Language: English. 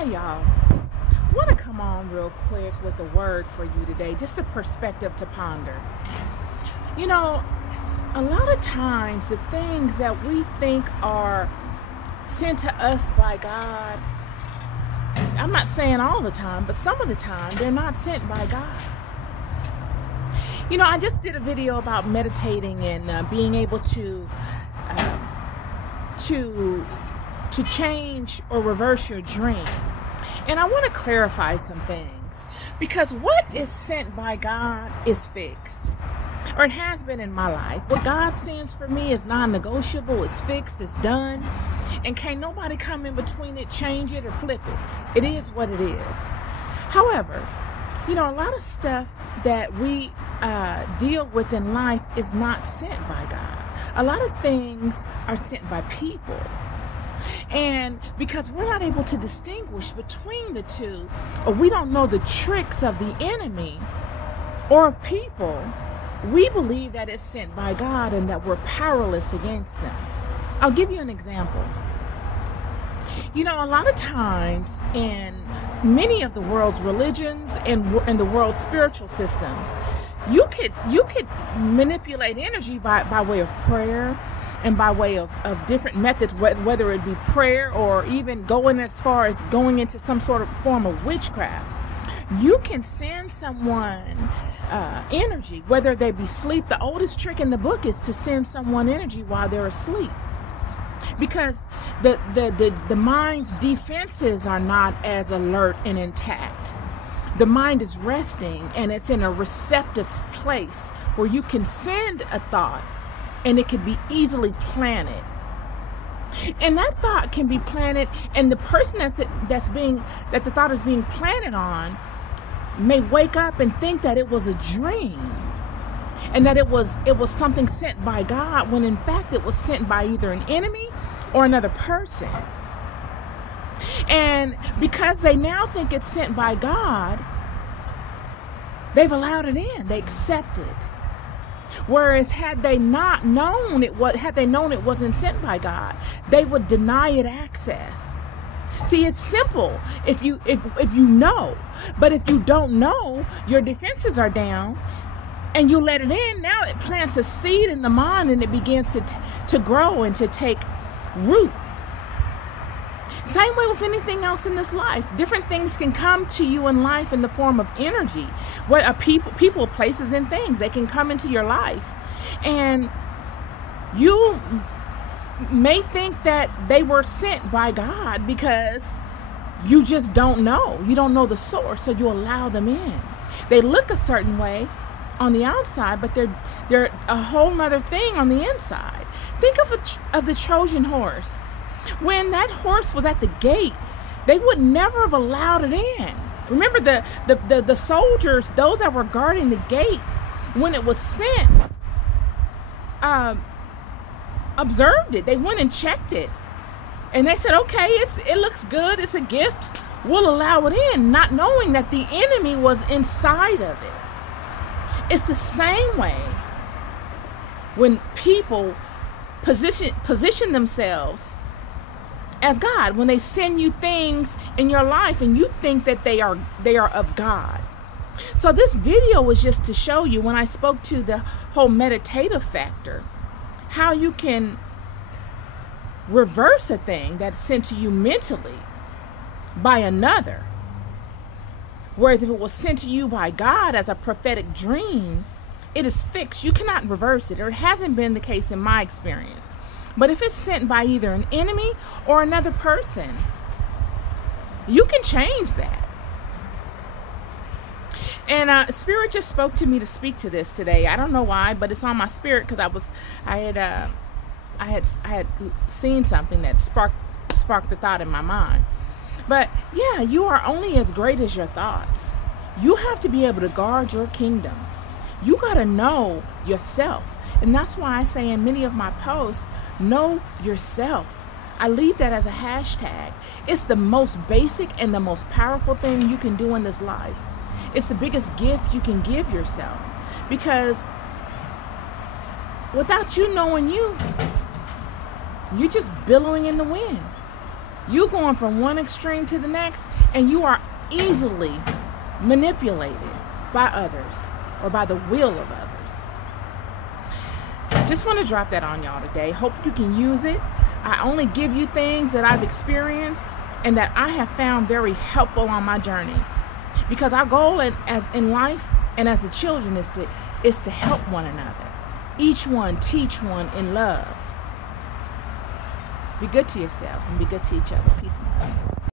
Hey y'all, I want to come on real quick with a word for you today, just a perspective to ponder. You know, a lot of times the things that we think are sent to us by God, I'm not saying all the time, but some of the time they're not sent by God. You know, I just did a video about meditating and being able to change or reverse your dream. And I want to clarify some things, because what is sent by God is fixed, or it has been in my life. What God sends for me is non-negotiable, it's fixed, it's done, and can't nobody come in between it, change it, or flip it. It is what it is. However, you know, a lot of stuff that we deal with in life is not sent by God. A lot of things are sent by people. And because we're not able to distinguish between the two, or we don't know the tricks of the enemy or of people, we believe that it's sent by God and that we're powerless against them. I'll give you an example. You know, a lot of times in many of the world's religions and the world's spiritual systems, you could manipulate energy by way of prayer and by way of different methods, whether it be prayer or even going as far as going into some sort of form of witchcraft. You can send someone energy, whether they be asleep. The oldest trick in the book is to send someone energy while they're asleep, because the mind's defenses are not as alert and intact. The mind is resting and it's in a receptive place where you can send a thought and it can be easily planted. And that thought can be planted, and the person that the thought is being planted on may wake up and think that it was a dream and that it was something sent by God, when in fact it was sent by either an enemy or another person. And because they now think it's sent by God, they've allowed it in, they accept it. Whereas had they known it wasn't sent by God, they would deny it access. See, it's simple if you know, but if you don't know, your defenses are down and you let it in, now it plants a seed in the mind and it begins to grow and to take root. Same way with anything else in this life. Different things can come to you in life in the form of energy. What are people, places, and things. They can come into your life, and you may think that they were sent by God because you just don't know. You don't know the source, so you allow them in. They look a certain way on the outside, but they're a whole nother thing on the inside. Think of the Trojan horse. When that horse was at the gate, they would never have allowed it in. Remember, the soldiers, those that were guarding the gate, when it was sent, observed it. They went and checked it, and they said, okay, it looks good, it's a gift, we'll allow it in, not knowing that the enemy was inside of it. It's the same way when people position themselves as God, when they send you things in your life and you think that they are of God. So this video was just to show you, when I spoke to the whole meditative factor, how you can reverse a thing that's sent to you mentally by another. Whereas if it was sent to you by God as a prophetic dream, it is fixed. You cannot reverse it, or it hasn't been the case in my experience. But if it's sent by either an enemy or another person, you can change that. And Spirit just spoke to me to speak to this today. I don't know why, but it's on my spirit, because I had seen something that sparked the thought in my mind. But yeah, you are only as great as your thoughts. You have to be able to guard your kingdom. You got to know yourself. And that's why I say in many of my posts, know yourself. I leave that as a hashtag. It's the most basic and the most powerful thing you can do in this life. It's the biggest gift you can give yourself. Because without you knowing you, you're just billowing in the wind. You're going from one extreme to the next, and you are easily manipulated by others or by the will of others. Just want to drop that on y'all today. Hope you can use it. I only give you things that I've experienced and that I have found very helpful on my journey. Because our goal in life and as the children is to help one another. Each one, teach one in love. Be good to yourselves and be good to each other. Peace and love.